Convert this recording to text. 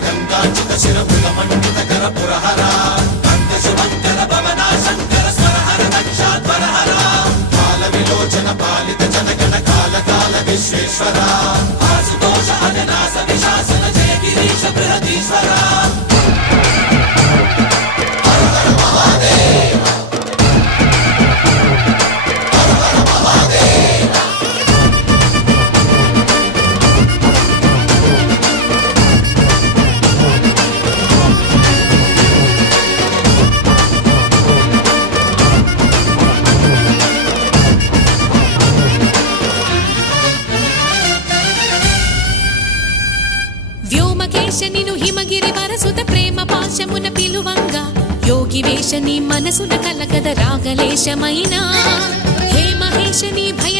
గంగాచిత శిరమృగమండిత కర పురహర కంద శుభంకర భవనా శంకర స్వరహర దక్షాధ్వరహర కాల విలోచన పాలిత జనగణ కాల కాల విశ్వేశ్వర ఆశుతోష అజనాస విశాసన జయ గిరీశ బృహదీశ్వర వ్యోమకేశనిను హిమగిరి వరసుత ప్రేమ పాశమున పిలువంగా యోగి వేషని మనసున కలగద రాగలేశమైనా హే మహేశని భయ